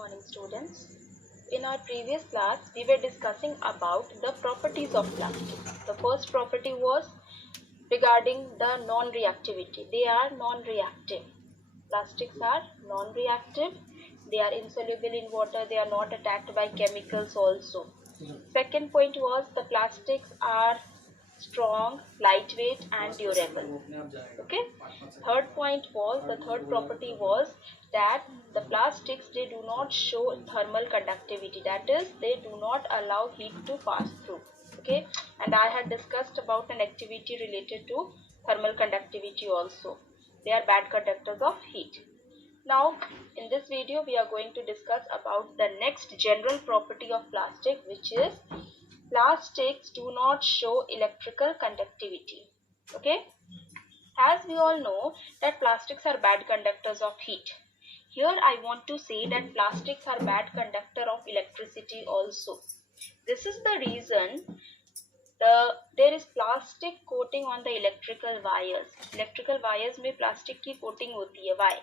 morning, students. In our previous class, we were discussing about the properties of plastic. The first property was regarding the non-reactivity. They are non-reactive. Plastics are non-reactive. They are insoluble in water. They are not attacked by chemicals also. Second point was the plastics are strong, lightweight and durable. Okay. Third property was that the plastics, they do not show thermal conductivity. That is, they do not allow heat to pass through. Okay. And I had discussed about an activity related to thermal conductivity also. They are bad conductors of heat. Now, in this video, we are going to discuss about the next general property of plastic, which is plastics do not show electrical conductivity. Okay. As we all know that plastics are bad conductors of heat. Here I want to say that plastics are bad conductor of electricity also. This is the reason there is plastic coating on the electrical wires. Electrical wires में plastic की coating होती है. Why?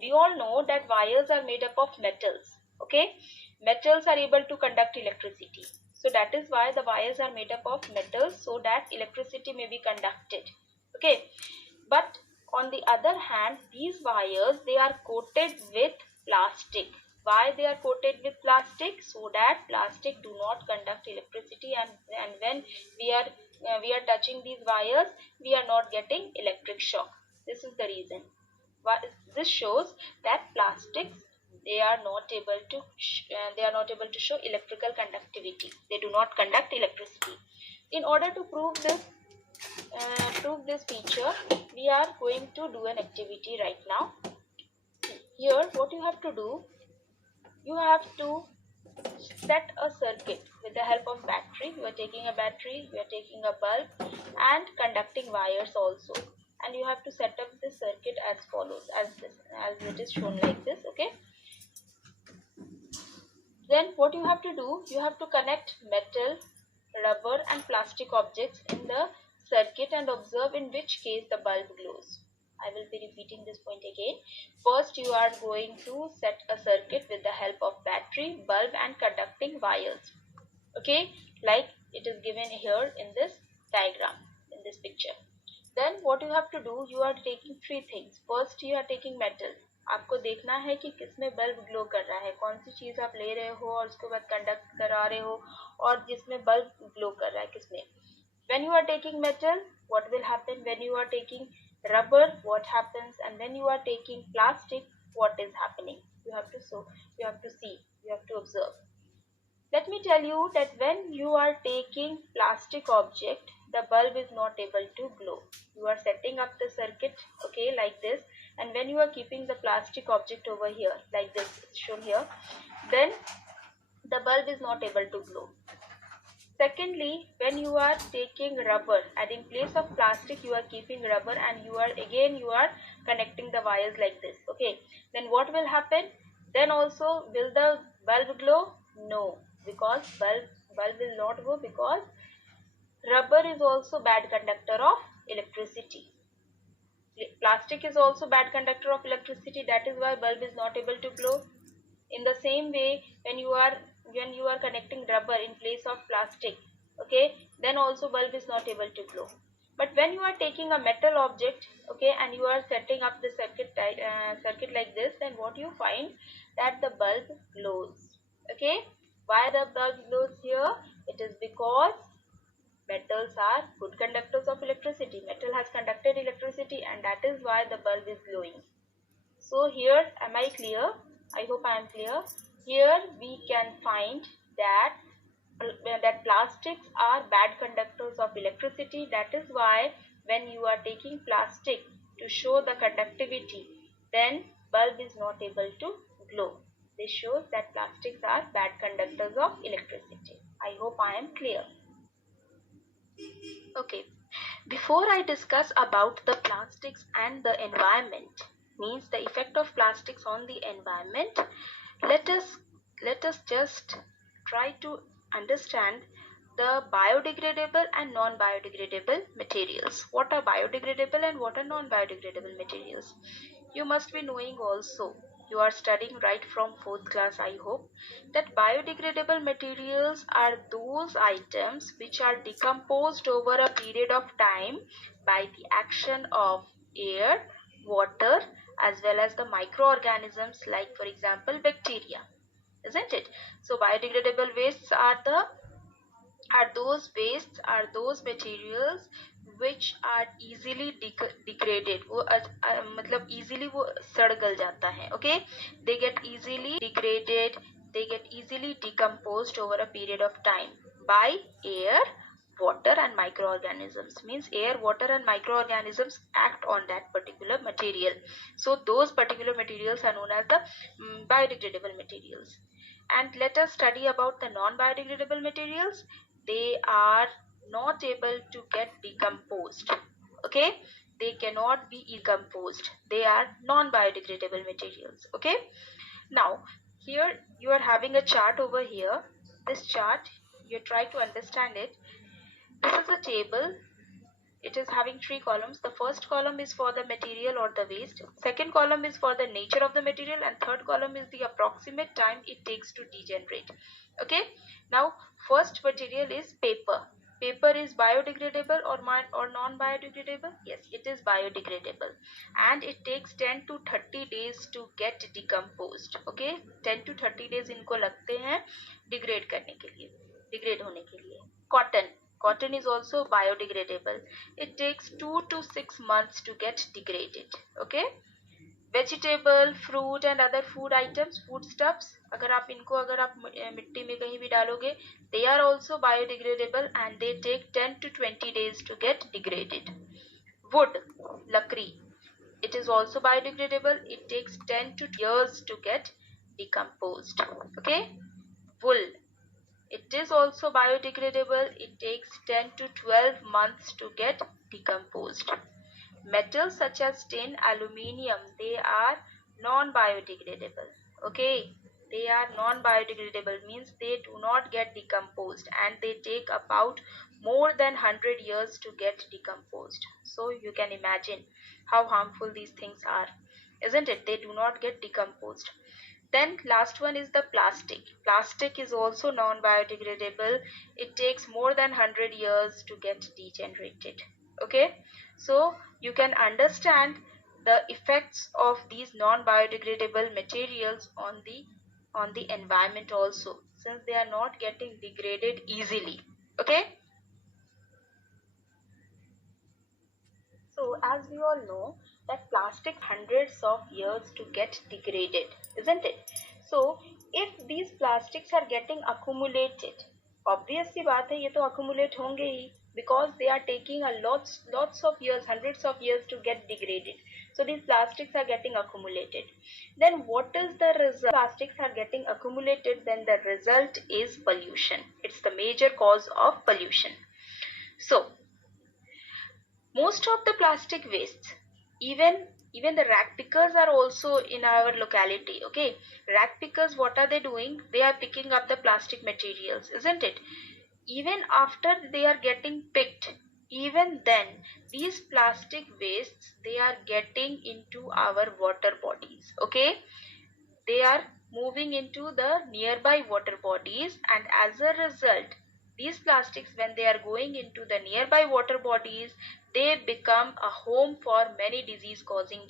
We all know that wires are made up of metals. Okay, metals are able to conduct electricity. So that is why the wires are made up of metals, so that electricity may be conducted. Okay, but on the other hand, these wires, they are coated with plastic. Why they are coated with plastic? So that plastic do not conduct electricity, and when we are touching these wires, we are not getting electric shock. This is the reason. This shows that plastics, they are not able to show electrical conductivity. They do not conduct electricity. In order to prove this feature, we are going to do an activity right now. Here what you have to do, you have to set a circuit with the help of battery. You are taking a battery, you are taking a bulb and conducting wires also, and you have to set up the circuit as follows, as it is shown like this. Okay, then what you have to do, you have to connect metal, rubber and plastic objects in the circuit and observe in which case the bulb glows. I will be repeating this point again. First, you are going to set a circuit with the help of battery, bulb and conducting wires. Okay, like it is given here in this diagram, in this picture. Then what you have to do, you are taking three things. First, you are taking metal. आपको देखना है कि किसमें bulb glow कर रहा है, कौन सी चीज आप ले रहे हो और उसके बाद कंडक्ट करा रहे हो, और जिसमें बल्ब ग्लो कर रहा है किसमें. When you are taking metal, what will happen? When you are taking rubber, what happens? And when you are taking plastic, what is happening? You have to see, you have to observe. Let me tell you that when you are taking plastic object, the bulb is not able to glow. You are setting up the circuit, okay, like this, and when you are keeping the plastic object over here, like this, it's shown here, then the bulb is not able to glow. Secondly, when you are taking rubber and in place of plastic you are keeping rubber, and you are connecting the wires like this, okay, then what will happen? Then also will the bulb glow? No, because bulb will not glow, because rubber is also bad conductor of electricity. Plastic is also bad conductor of electricity. That is why bulb is not able to glow. In the same way, when you are connecting rubber in place of plastic, okay, then also bulb is not able to glow. But when you are taking a metal object, okay, and you are setting up the circuit like this, then what you find, that the bulb glows. Okay, why the bulb glows here? It is because metals are good conductors of electricity. Metal has conducted electricity, and that is why the bulb is glowing. So here, am I clear? I hope I am clear. Here we can find that plastics are bad conductors of electricity. That is why when you are taking plastic to show the conductivity, then bulb is not able to glow. This shows that plastics are bad conductors of electricity. I hope I am clear. Okay, before I discuss about the plastics and the environment, means the effect of plastics on the environment, let us just try to understand the biodegradable and non-biodegradable materials. What are biodegradable and what are non-biodegradable materials? You must be knowing also you are studying right from 4th class, I hope, that biodegradable materials are those items which are decomposed over a period of time by the action of air, water, as well as the microorganisms like, for example, bacteria, isn't it? So biodegradable wastes are those materials which are easily degraded. वो मतलब easily वो सड़ गल जाता है. Okay, they get easily degraded, they get easily decomposed over a period of time by air, water and microorganisms. Means air, water and microorganisms act on that particular material. So those particular materials are known as the biodegradable materials. And let us study about the non-biodegradable materials. They are not able to get decomposed. Okay, they cannot be decomposed. They are non-biodegradable materials. Okay, now here you are having a chart over here. This chart, you try to understand it. This is a table. It is having 3 columns. The first column is for the material or the waste. Second column is for the nature of the material, and third column is the approximate time it takes to degenerate. Okay. Now, first material is paper. Paper is biodegradable or non-biodegradable? Yes, it is biodegradable, and it takes 10 to 30 days to get decomposed. Okay, 10 to 30 days इनको लगते हैं degrade करने के लिए, degrade होने के लिए. Cotton is also biodegradable. It takes 2 to 6 months to get degraded. Okay. Vegetable, fruit and other food items, foodstuffs, अगर आप मिट्टी में कहीं भी डालोगे, they are also biodegradable and they take 10 to 20 days to get degraded. Wood, lakri, it is also biodegradable. It takes 10 to years to get decomposed. Okay. Wool, it is also biodegradable. It takes 10 to 12 months to get decomposed. Metals such as tin, aluminium, they are non-biodegradable. Okay, they are non-biodegradable, means they do not get decomposed and they take about more than 100 years to get decomposed. So you can imagine how harmful these things are, isn't it? They do not get decomposed. Then last one is the plastic. Plastic is also non-biodegradable. It takes more than 100 years to get degenerated. Okay, so you can understand the effects of these non-biodegradable materials on the environment also, since they are not getting degraded easily. Okay. So as we all know that plastic hundreds of years to get degraded, isn't it? So if these plastics are getting accumulated, obviously बात है ये तो accumulate होंगे ही, because they are taking a lots of years, hundreds of years to get degraded. So these plastics are getting accumulated. Then what is the result? Plastics are getting accumulated, then the result is pollution. It's the major cause of pollution. So most of the plastic wastes, even the rag pickers are also in our locality. Okay, rag pickers, what are they doing? They are picking up the plastic materials, isn't it? Even after they are getting picked, even then these plastic wastes, they are getting into our water bodies. Okay, they are moving into the nearby water bodies, and as a result these plastics, when they are going into the nearby water bodies, they become a home for many disease causing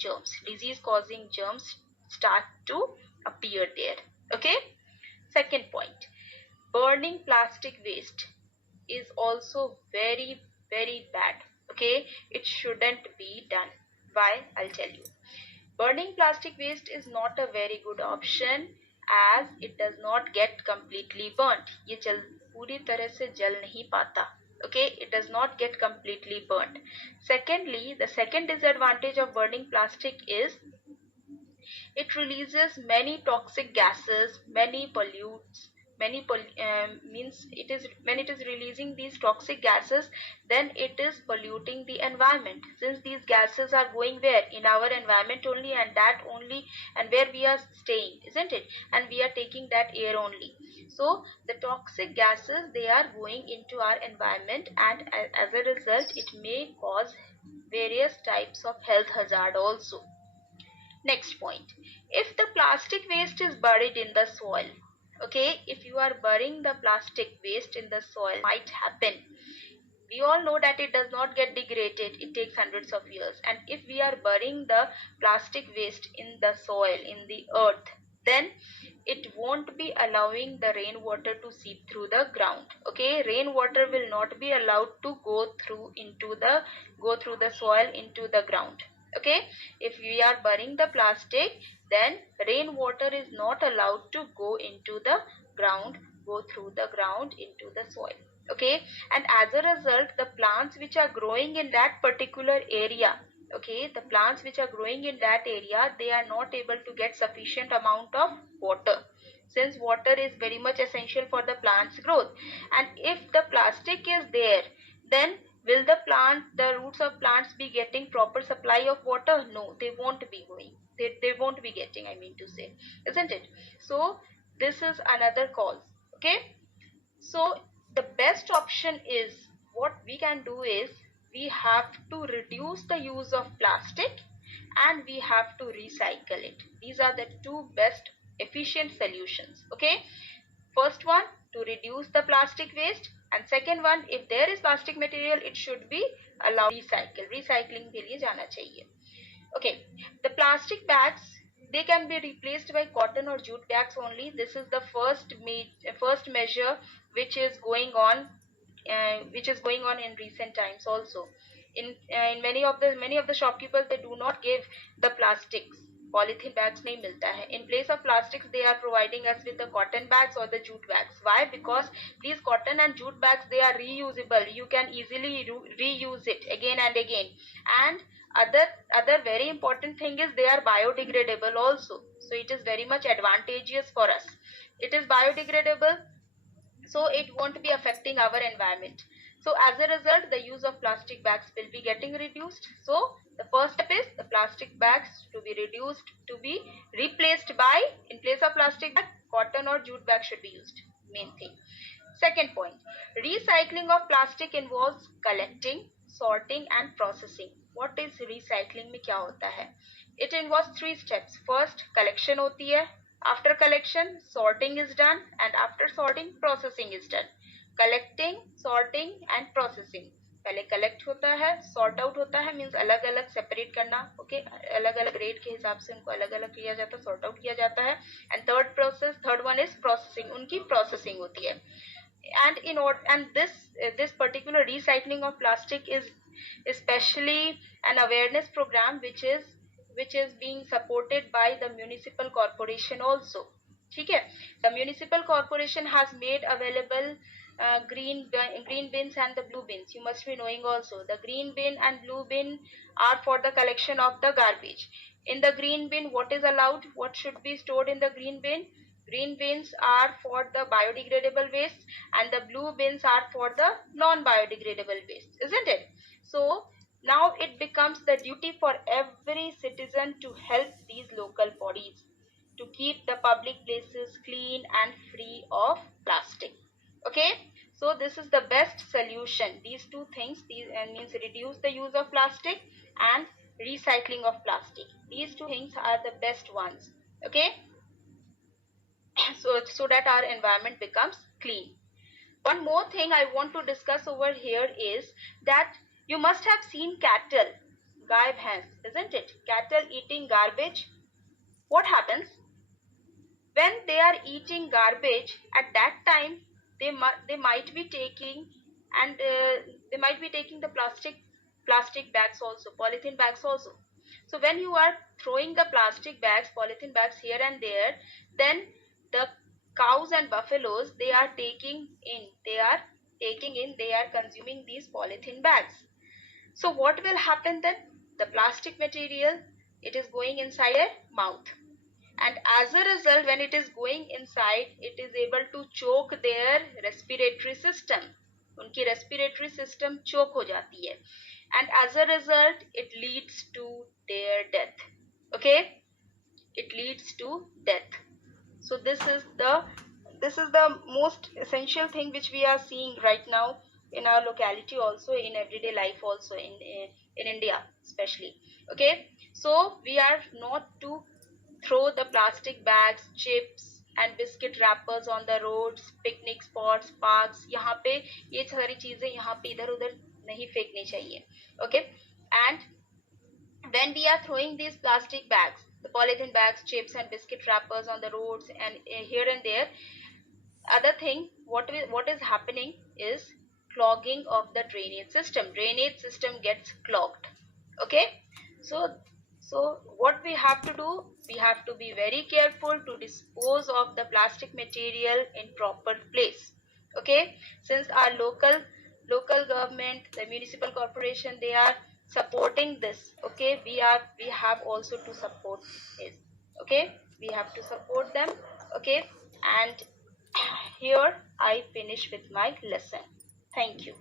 germs start to appear there. Okay. Second point, burning plastic waste is also very bad. Okay, it shouldn't be done. Why? I'll tell you. Burning plastic waste is not a very good option as it does not get completely burnt. ये पूरी तरह से जल नहीं पाता. Okay, it does not get completely burnt. Secondly, the second disadvantage of burning plastic is it releases many toxic gases, many pollutes, means it is when it is releasing these toxic gases, then it is polluting the environment, since these gases are going where? In our environment only, and that only, and where we are staying, isn't it? And we are taking that air only. So the toxic gases, they are going into our environment, and as a result it may cause various types of health hazard also. Next point, if the plastic waste is buried in the soil, okay, if you are burying the plastic waste in the soil, might happen. We all know that it does not get degraded, it takes hundreds of years. And if we are burying the plastic waste in the soil, in the earth, then it won't be allowing the rainwater to seep through the ground. Okay, rainwater will not be allowed to go through the soil into the ground. Okay, if we are burying the plastic, then rainwater is not allowed to go into the ground, go through the ground into the soil. Okay, and as a result, the plants which are growing in that particular area, okay, the plants which are growing in that area, they are not able to get sufficient amount of water, since water is very much essential for the plant's growth. And if the plastic is there, then will the roots of plants be getting proper supply of water? No, they won't be going, they won't be getting, I mean to say, isn't it? So this is another cause. Okay, so the best option is, what we can do is, we have to reduce the use of plastic and we have to recycle it. These are the two best efficient solutions. Okay, first one, to reduce the plastic waste, and second one, if there is plastic material, it should be allowed recycling के लिए जाना चाहिए. Okay, the plastic bags, they can be replaced by cotton or jute bags only. This is the first measure which is going on, in recent times also. In many of the shopkeepers, they do not give the plastics. Polythene bags नहीं मिलता है. In place of plastics, they are providing us with the cotton bags or the jute bags. Why? Because these cotton and jute bags, they are reusable. You can easily reuse it again and again. And other very important thing is, they are biodegradable also. So it is very much advantageous for us. It is biodegradable, so it won't be affecting our environment. So as a result, the use of plastic bags will be getting reduced. So the first step is the plastic bags to be reduced, to be replaced by, in place of plastic bag, cotton or jute bag should be used. Main thing. Second point, recycling of plastic involves collecting, sorting and processing. What is recycling में क्या होता है? It involves three steps. First, collection होती है. After collection, sorting is done, and after sorting, processing is done. Collecting, sorting and processing. पहले collect होता है, sort out होता है, means अलग अलग separate करना, okay, अलग अलग grade के हिसाब से उनको अलग अलग किया जाता है, sort out किया जाता है. And third one is processing. उनकी processing होती है. And this particular recycling of plastic is especially an awareness program which is being supported by the municipal corporation also. ठीक है, the municipal corporation has made available green bins and the blue bins. You must be knowing also, the green bin and blue bin are for the collection of the garbage. In the green bin, what is allowed, what should be stored in the green bin? Green bins are for the biodegradable waste and the blue bins are for the non-biodegradable waste, isn't it? So now it becomes the duty for every citizen to help these local bodies to keep the public places clean and free of plastic. Okay, so this is the best solution. These two things, means reduce the use of plastic and recycling of plastic. These two things are the best ones. Okay, so that our environment becomes clean. One more thing I want to discuss over here is that you must have seen cattle, गाय भैंस, isn't it? Cattle eating garbage. What happens when they are eating garbage? At that time, they might be taking, and they might be taking the plastic bags also, polythene bags also. So when you are throwing the plastic bags, polythene bags here and there, then the cows and buffaloes, they are consuming these polythene bags. So what will happen then? The plastic material, it is going inside their mouth, and as a result, when it is going inside, it is able to choke their respiratory system. उनकी respiratory system choke हो जाती है, and as a result, it leads to their death. Okay, it leads to death. So this is the most essential thing which we are seeing right now in our locality, also in everyday life, also in India especially. Okay, so we are not to throw the plastic bags, chips and biscuit wrappers on the roads, picnic spots, parks. यहाँ पे ये सारी चीजें यहाँ पे इधर उधर नहीं फेंकनी चाहिए. Okay, and when we are throwing these plastic bags, the polythene bags, chips and biscuit wrappers on the roads and here and there, other thing what is happening is clogging of the drainage system gets clogged. Okay, so what we have to do, we have to be very careful to dispose of the plastic material in proper place. Okay, since our local government, the municipal corporation, they are supporting this. Okay, we have also to support it. Okay, we have to support them. Okay, and here I finish with my lesson. Thank you.